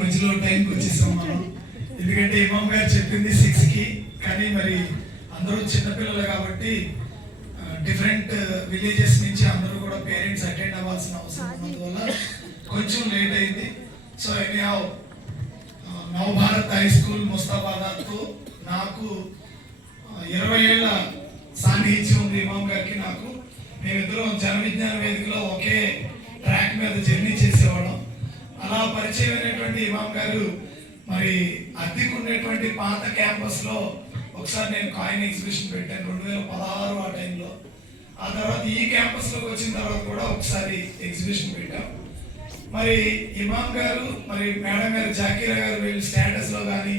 మధ్యలో టైంకి వచ్చేసాం మనం. ఎందుకంటే ఇమామ్ గారు చెప్పింది 6కి, కానీ మరి అందరూ చిన్నపిల్లలు కాబట్టి డిఫరెంట్ విలేజెస్ నుంచి అందరూ కూడా పేరెంట్స్ అటెండ్ అవ్వాల్సిన అవసరం ఉన్నందువల్ల కొంచెం లేట్ అయింది. So anyhow Navabharat high school ముస్తాబాద్తో నాకు 20 ఏళ్ళ సాన్నిహిత్యం ఉంది ఇమామ్ గారికి నాకు. మేమిద్దరం జన విజ్ఞాన వేదికలో ఒకే ట్రాక్ మీద జర్నీ చేసేవాళ్ళం. అలా పరిచయం అయినటువంటి ఇమామ్ గారు మరి అద్దెకున్నటువంటి పాత క్యాంపస్లో ఒకసారి నేను కాయిన్ ఎగ్జిబిషన్ పెట్టాను 2016 ఆ టైంలో. ఆ తర్వాత ఈ క్యాంపస్లోకి వచ్చిన తర్వాత కూడా ఒకసారి ఎగ్జిబిషన్ పెట్టాం. మరి ఇమామ్ గారు మరి మేడం గారు జాకీరా గారు వీళ్ళు స్టేటస్లో కానీ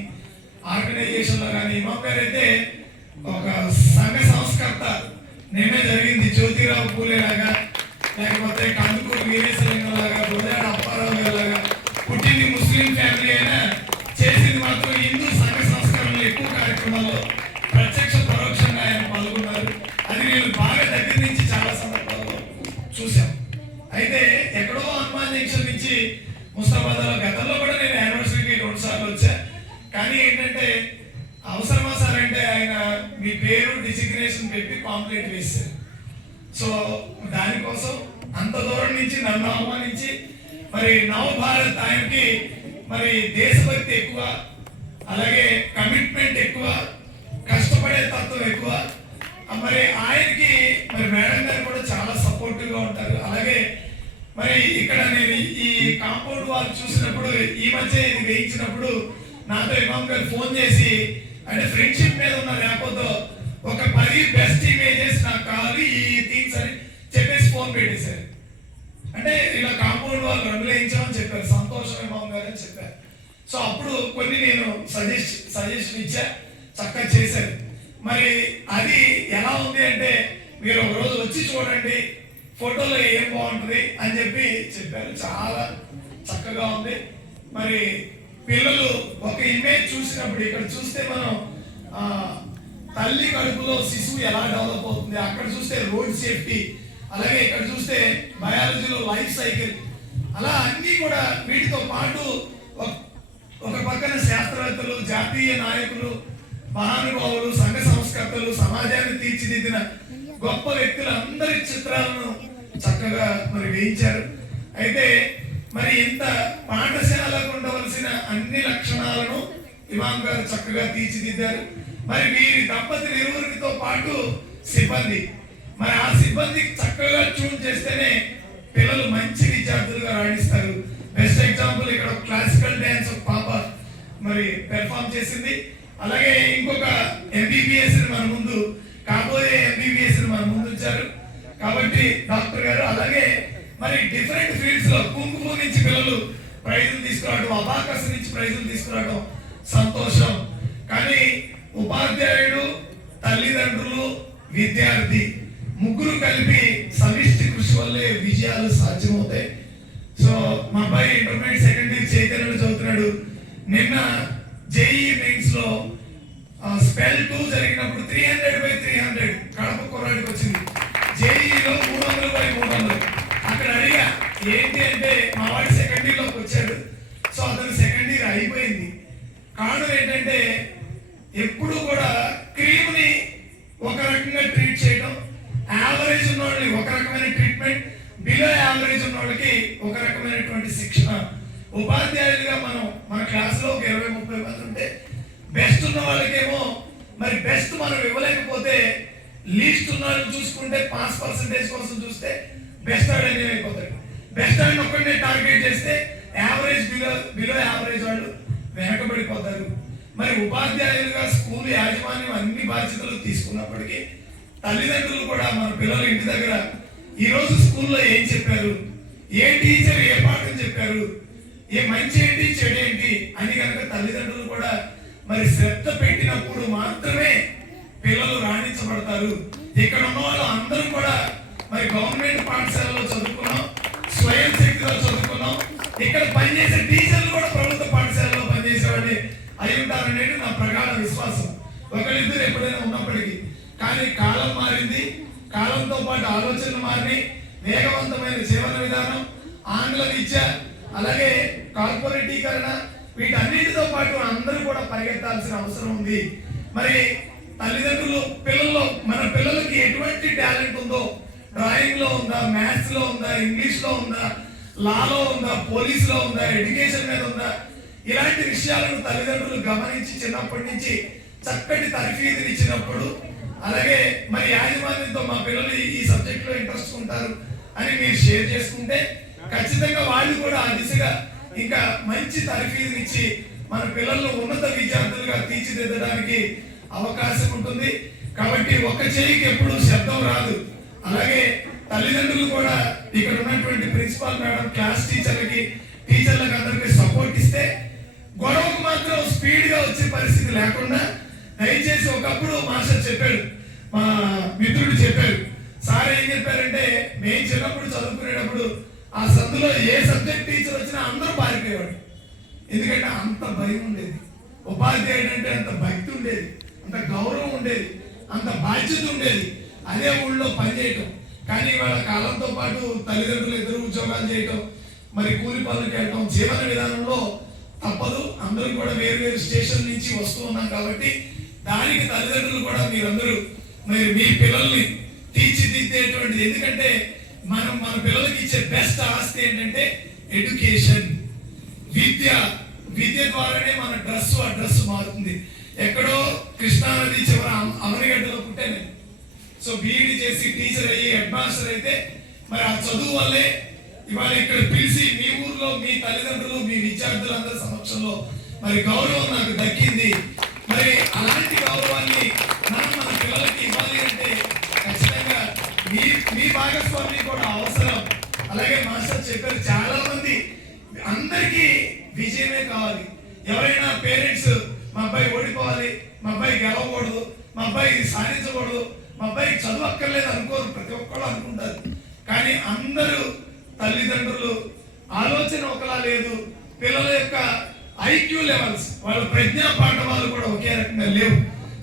ఆర్గనైజేషన్లో కానీ ఇమామ్ గారు అయితే ఒక సంఘ సంస్కర్త. నేనే జరిగింది జ్యోతిరావు పూలే లాగా, లేకపోతే కందుకూరు వీరేశలింగం లాగా, బుధాడ అప్పారావు గారు లాగా పుట్టింది ముస్లిం ఫ్యామిలీ అయినా చేసింది మాత్రం హిందూ సంఘ సంస్కరణలు ఎక్కువ కార్యక్రమాల్లో ప్రత్యక్ష పరోక్షంగా ఆయన పాల్గొన్నారు. అది నేను బాగా దగ్గర నుంచి చాలా సందర్భాల్లో చూశాం. అయితే ఎక్కడో హనుమాన్ జంక్షన్ నుంచి ముస్తాబాద్లో గతంలో కూడా నేను యానివర్సరీకి 2 సార్లు వచ్చా. కానీ ఏంటంటే అవసరమా సార్ అంటే ఆయన మీ పేరు డిజిగ్నేషన్ పెట్టి కాంప్లైంట్ వేశారు. సో దానికోసం అంత దూరం నుంచి నన్ను ఆహ్వానించి మరి నవభారత్ ఆయనకి మరి దేశభక్తి ఎక్కువ, అలాగే కమిట్మెంట్ ఎక్కువ, కష్టపడే తత్వం ఎక్కువ. మరి ఆయనకి మరి మేడం గారు కూడా చాలా సపోర్టివ్ గా ఉంటారు. అలాగే మరి ఇక్కడ నేను ఈ కాంపౌండ్ వాల్ చూసినప్పుడు ఈ మధ్య ఇది వేయించినప్పుడు నాతో ఇమామ్ గారు ఫోన్ చేసి అంటే ఫ్రెండ్షిప్ మీద ఉన్న ర్యాపోతో ఒక 10 బెస్ట్ ఇమేజెస్ నాకు కావాలి ఈ థీమ్స్ అని చెప్పేసి ఫోన్ పెట్టేశారు. అంటే ఇలా కాంపౌండ్ వాళ్ళు రంగులు వేయించామని చెప్పారు. సంతోషం ఇమామ్ గారు అని చెప్పారు. సో అప్పుడు కొన్ని నేను సజెషన్ ఇచ్చా, చక్కగా చేశారు. మరి అది ఎలా ఉంది అంటే మీరు ఒక రోజు వచ్చి చూడండి ఫోటోలో ఏం బాగుంటుంది అని చెప్పి చెప్పారు. చాలా చక్కగా ఉంది. మరి పిల్లలు ఒక ఇమేజ్ చూసినప్పుడు ఇక్కడ చూస్తే మనం తల్లి కడుపులో శిశువు ఎలా డెవలప్ అవుతుంది, అక్కడ చూస్తే రోడ్ సేఫ్టీ, అలాగే ఇక్కడ చూస్తే బయాలజీలో లైఫ్ సైకిల్, అలా అన్నీ కూడా వీటితో పాటు ఒక పక్కన శాస్త్రవేత్తలు, జాతీయ నాయకులు, మహానుభావులు, సంఘ సంస్కర్తలు, సమాజాన్ని తీర్చిదిద్దిన గొప్ప వ్యక్తులు అందరి చిత్రాలను చక్కగా మరి వేయించారు. అయితే మరి ఇంత పాఠశాలకు ఉండవలసిన అన్ని లక్షణాలను ఇమామ్ గారు చక్కగా తీర్చిదిద్దారు. మరి వీరి దంపతులు ఇరువురితో పాటు సిబ్బంది, మరి ఆ సిబ్బందికి చక్కగా ట్యూన్ చేస్తేనే పిల్లలు మంచి విద్యార్థులుగా రాణిస్తారు. బెస్ట్ ఎగ్జాంపుల్ ఇక్కడ క్లాసికల్ డ్యాన్స్ పాప మరి పెర్ఫామ్ చేసింది. అలాగే ఇంకొక MBBS మన ముందు కాబోయే MBBS మన ముందు ఉంచారు కాబట్టి డాక్టర్ గారు. అలాగే మరి డిఫరెంట్ ఫీల్డ్స్ లో కుంకుమ నుంచి పిల్లలు ప్రైజులు తీసుకురావడం, అబాకస్ నుంచి ప్రైజులు తీసుకురావడం సంతోషం. కానీ ఉపాధ్యాయుడు, తల్లిదండ్రులు, విద్యార్థి ముగ్గురు కలిపి సమిష్టి కృషి వల్లే విజయాలు సాధ్యమవుతాయి. సో మా అబ్బాయి ఇంటర్మీడియట్ సెకండ్ ఇయర్ చైతన్యలో చదువుతున్నాడు. నిన్న JEE మెయిన్స్ లో స్పెల్ 2 జరిగినప్పుడు 300/300 కడప కుర్రాడికి వచ్చింది. JEEలో 300/300. అక్కడ అడిగా ఏంటి అంటే మా వాడు సెకండ్ ఇయర్ లోకి వచ్చాడు. సో అతను సెకండ్ ఇయర్ అయిపోయింది. కారణం ఏంటంటే ఎప్పుడు కూడా క్రీమ్ ని ఒక రకంగా ట్రీట్ చేయడం, యావరేజ్ ఉన్న వాళ్ళని ఒక రకమైన ట్రీట్మెంట్, బిలో యావరేజ్ ఉన్న వాళ్ళకి ఒక రకమైనటువంటి శిక్షణ. ఉపాధ్యాయులుగా మనం మన క్లాసులో ఒక 20-30 మంది ఉంటే బెస్ట్ ఉన్న వాళ్ళకేమో మరి బెస్ట్ మనం ఇవ్వలేకపోతే లీస్ట్ ఉన్న వాళ్ళని చూసుకుంటే పాస్ పర్సంటేజ్ కోసం చూస్తే బెస్ట్ వాడు అనేవి అయిపోతాడు. బెస్ట్ వాడిని ఒక్కడినే టార్గెట్ చేస్తే యావరేజ్ బిలో యావరేజ్ వాళ్ళు వెనకబడిపోతారు. మరి ఉపాధ్యాయులుగా స్కూల్ యాజమాన్యం అన్ని బాధ్యతలు తీసుకున్నప్పటికీ తల్లిదండ్రులు కూడా మన పిల్లల ఇంటి దగ్గర ఈరోజు స్కూల్లో ఏం చెప్పారు, ఏ టీచర్ ఏ పాఠం చెప్పారు, ఏ మంచి ఏంటి చెడు ఏంటి అని కనుక తల్లిదండ్రులు కూడా మరి శ్రద్ధ పెట్టినప్పుడు మాత్రమే పిల్లలు రాణించబడతారు. ఇక్కడ ఉన్న వాళ్ళు అందరూ కూడా మరి గవర్నమెంట్ పాఠశాలలో చదువుకున్నాం, స్వయం శక్తిలో చదువుకున్నాం. ఇక్కడ పనిచేసే టీచర్లు కూడా ప్రభుత్వ పాఠశాలలో పనిచేసేవాడి అయి ఉంటారనేది నా ప్రగాఢ విశ్వాసం. ఒకరిద్దరు ఎప్పుడైనా ఉన్నప్పటికీ. కానీ కాలం మారింది, కాలంతో పాటు ఆలోచనలు మారినాయి, వేగవంతమైన జీవన విధానం, ఆంగ్ల విద్య, అలాగే కార్పొరేటీకరణ వీటన్నిటితో పాటు అందరూ కూడా పరిగెత్తాల్సిన అవసరం ఉంది. మరి తల్లిదండ్రులు మన పిల్లలకి ఎటువంటి టాలెంట్ ఉందో, డ్రాయింగ్ లో ఉందా, మ్యాథ్స్ లో ఉందా, ఇంగ్లీష్ లో ఉందా, లాలో ఉందా, పోలీస్ లో ఉందా, ఎడ్యుకేషన్ మీద ఉందా, ఇలాంటి విషయాలను తల్లిదండ్రులు గమనించి చిన్నప్పటి నుంచి చక్కటి తర్ఫీదుని ఇచ్చినప్పుడు, అలాగే మరి యాజమాన్యంతో మా పిల్లలు ఈ సబ్జెక్ట్ లో ఇంట్రెస్ట్ ఉంటారు అని మీరు షేర్ చేసుకుంటే ఖచ్చితంగా వాళ్ళు కూడా ఆ దిశగా ఇంకా మంచి తర్ఫీదునిచ్చి మన పిల్లలను ఉన్నత విద్యార్థులుగా తీర్చిదిద్దడానికి అవకాశం ఉంటుంది. కాబట్టి ఒక చేయికి ఎప్పుడు శబ్దం రాదు. అలాగే తల్లిదండ్రులు కూడా ఇక్కడ ఉన్నటువంటి ప్రిన్సిపాల్ మేడం, క్లాస్ టీచర్లకు అందరికీ సపోర్ట్ ఇస్తే గొడవకు మాత్రం స్పీడ్ గా వచ్చే పరిస్థితి లేకుండా దయచేసి ఒకప్పుడు మాస్టర్ చెప్పాడు, మా మిత్రుడు చెప్పారు, సార్ ఏం చెప్పారంటే మేము చిన్నప్పుడు చదువుకునేటప్పుడు ఆ సందులో ఏ సబ్జెక్ట్ టీచర్ వచ్చినా అందరూ పారిపోయేవాడు. ఎందుకంటే అంత భయం ఉండేది, ఉపాధ్యాయుడు అంటే అంత భక్తి ఉండేది, అంత గౌరవం ఉండేది, అంత బాధ్యత ఉండేది, అదే ఊళ్ళో పనిచేయటం. కానీ వాళ్ళ కాలంతో పాటు తల్లిదండ్రులు ఇద్దరు ఉద్యోగాలు చేయటం, మరి కూలి పనులకు వెళ్ళటం, జీవన విధానంలో తప్పదు. అందరూ కూడా వేరు వేరు స్టేషన్ నుంచి వస్తూ ఉన్నాం కాబట్టి దానికి తల్లిదండ్రులు కూడా మీరందరూ మరి మీ పిల్లల్ని తీర్చిదిద్దేటువంటిది. ఎందుకంటే మనం మన పిల్లలకి ఇచ్చే బెస్ట్ ఆస్తి ఏంటంటే ఎడ్యుకేషన్, విద్య ద్వారానే మన ఆ డ్రెస్ మారుతుంది. ఎక్కడో కృష్ణానది చివర అమరిగడ్డలో పుట్టాను. సో బీఈడి చేసి టీచర్ అయ్యి హెడ్ మాస్టర్ అయితే మరి ఆ చదువు వల్లే ఇవాళ ఇక్కడ పిలిచి మీ ఊర్లో మీ తల్లిదండ్రులు మీ విద్యార్థులందరి సమక్షంలో మరి గౌరవం నాకు దక్కింది. మరి అలాంటి గౌరవాన్ని మనం మన పిల్లలకి ఇవ్వాలి అంటే ఖచ్చితంగా మీ భాగస్వామి కూడా అవసరం. అలాగే మాస్టర్ చెప్పారు, చాలా మంది అందరికీ విజయమే కావాలి. ఎవరైనా పేరెంట్స్ మా అబ్బాయి ఓడిపోవాలి, మా అబ్బాయి గెలవకూడదు, మా అబ్బాయి సాధించకూడదు, మా అబ్బాయి చదువు అక్కర్లేదు అనుకోరు. ప్రతి ఒక్కళ్ళు అనుకుంటారు. కానీ అందరూ తల్లిదండ్రులు ఆలోచన ఒకలా లేదు. పిల్లల యొక్క ఐక్యూ లెవెల్స్, వాళ్ళ ప్రజ్ఞా పాఠవాలు కూడా ఒకే రకంగా లేవు.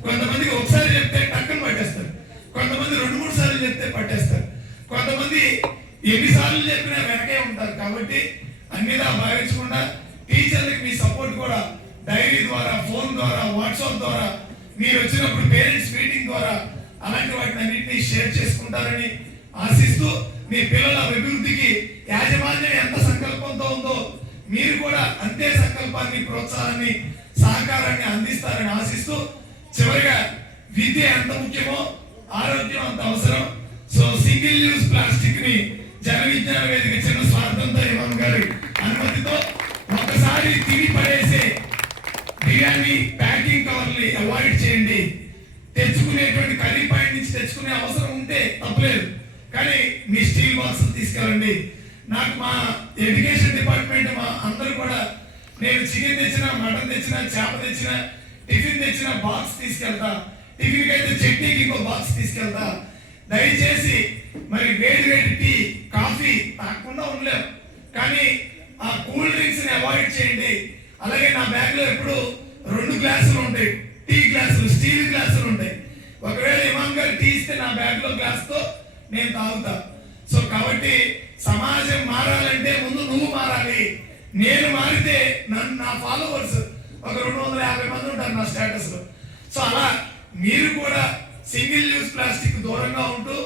కొంతమందికి ఒకసారి చెప్తే టక్కన పట్టేస్తారు, కొంతమంది 2-3 సార్లు చెప్తే పట్టేస్తారు, కొంతమంది ఎన్నిసార్లు చెప్పినా వెనకే ఉంటారు. కాబట్టి అన్నిలా భావించకుండా టీచర్లకి మీ సపోర్ట్ కూడా డైరీ ద్వారా, ఫోన్ ద్వారా, వాట్సాప్ ద్వారా, మీరు వచ్చినప్పుడు పేరెంట్స్ మీటింగ్ ద్వారా అలాంటి వాటిని అన్నింటినీ షేర్ చేసుకుంటారని ఆశిస్తూ మీ పిల్లల అభివృద్ధికి యాజమాన్యం ఎంత సంకల్పంతో ఉందో మీరు కూడా అంతే సంకల్పాన్ని, ప్రోత్సాహాన్ని, సహకారాన్ని అందిస్తారని ఆశిస్తూ చివరిగా విద్య ఎంత ముఖ్యమో ఆరోగ్యం అంత అవసరం. సో సింగిల్ యూజ్ ప్లాస్టిక్ ని జన విజ్ఞాన వేదిక చిన్న స్వార్థంతో ఇమామ్ గారి అనుమతితో ఒకసారి తిని పడేసే బిర్యానీ ప్యాకింగ్ కవర్ని అవాయిడ్ చేయండి. తెచ్చుకునేటువంటి కర్రీ పాయింట్ నుంచి తెచ్చుకునే అవసరం ఉంటే తప్పలేదు, కానీ మీ స్టీల్ బాక్స్ తీసుకెళ్ళండి. నాకు మా ఎడ్యుకేషన్ డిపార్ట్మెంట్ మా అందరూ కూడా నేను చికెన్ తెచ్చినా, మటన్ తెచ్చినా, చేప తెచ్చినా, టిఫిన్ తెచ్చినా బాక్స్ తీసుకెళ్తా. టిఫిన్ అయితే చట్నీకి ఇంకో బాక్స్ తీసుకెళ్తా. దయచేసి మరి వేడి టీ, కాఫీ తాగకుండా ఉండలేం, కానీ ఆ కూల్ డ్రింక్స్ ని అవాయిడ్ చేయండి. అలాగే నా బ్యాగ్ లో ఎప్పుడు 2 గ్లాసులు ఉంటాయి, టీ గ్లాసులు, స్టీల్ గ్లాసులు ఉంటాయి. ఒకవేళ ఇమామ్ గారు టీ ఇస్తే నా బ్యాగ్ లో గ్లాస్ తో నేను తాగుతా. సో కాబట్టి సమాజం మారాలంటే ముందు నువ్వు మారాలి. నేను మారితే నా ఫాలోవర్స్ ఒక 250 మంది ఉంటారు నా స్టేటస్ లో. సో అలా మీరు కూడా సింగిల్ యూజ్ ప్లాస్టిక్ దూరంగా ఉంటూ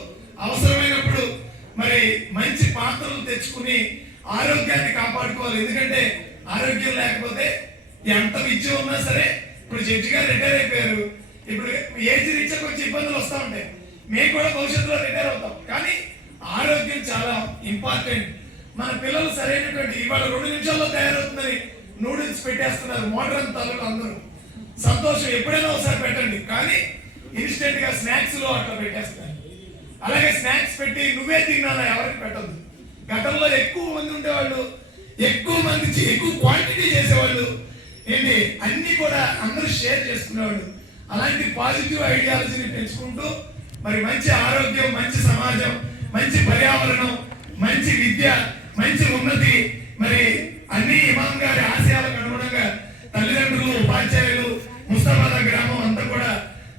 అవసరమైనప్పుడు మరి మంచి పాత్రలు తెచ్చుకుని ఆరోగ్యాన్ని కాపాడుకోవాలి. ఎందుకంటే ఆరోగ్యం లేకపోతే ఎంత విద్య ఉన్నా సరే, ఇప్పుడు జడ్జి గారు రిటైర్ అయిపోయారు, ఇప్పుడు ఏజ్ రీత్యా కొంచెం ఇబ్బందులు వస్తూ ఉంటాయి. మేము కూడా భవిష్యత్తులో రిటైర్ అవుతాం, కానీ ఆరోగ్యం చాలా ఇంపార్టెంట్. మన పిల్లలు సరైనటువంటి ఇవాళ 2 నిమిషాల్లో తయారవుతుందని నూడిల్స్ పెట్టేస్తున్నారు మోడర్న్ తల్లులు అందరూ. సంతోషం, ఎప్పుడైనా ఒకసారి పెట్టండి, కానీ ఇన్స్టెంట్ గా స్నాక్స్ లో అట్లా పెట్టేస్తారు. అలాగే స్నాక్స్ పెట్టి నువ్వే తిన్నానా ఎవరికి పెట్టద్దు. గతంలో ఎక్కువ మంది ఉండేవాళ్ళు, ఎక్కువ క్వాంటిటీ చేసేవాళ్ళు, ఏంటి అన్ని కూడా అందరూ షేర్ చేసుకునేవాళ్ళు. అలాంటి పాజిటివ్ ఐడియాలజీని పెంచుకుంటూ మరి మంచి ఆరోగ్యం, మంచి సమాజం, మంచి పర్యావరణం, మంచి విద్య, మంచి ఉన్నతి, మరి అన్ని ఇమాం గారి ఆశయాలకు అనుగుణంగా తల్లిదండ్రులు, ఉపాధ్యాయులు, ముస్తాబాద్ గ్రామం అంతా కూడా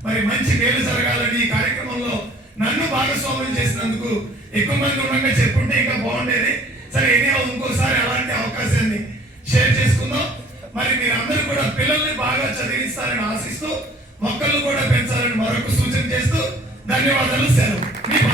మరి మంచి మేలు జరగాలని ఈ కార్యక్రమంలో నన్ను భాగస్వామ్యం చేసినందుకు ఎక్కువ మంది ఉండగా చెప్పుంటే ఇంకా బాగుండేది. సరే, ఇంకోసారి అలాంటి అవకాశాన్ని షేర్ చేసుకుందాం. మరి మీరందరూ కూడా పిల్లల్ని బాగా చదివిస్తారని ఆశిస్తూ మొక్కలు కూడా పెంచాలని మరొక సూచన చేస్తూ ధన్యవాదాలు. సెలవు.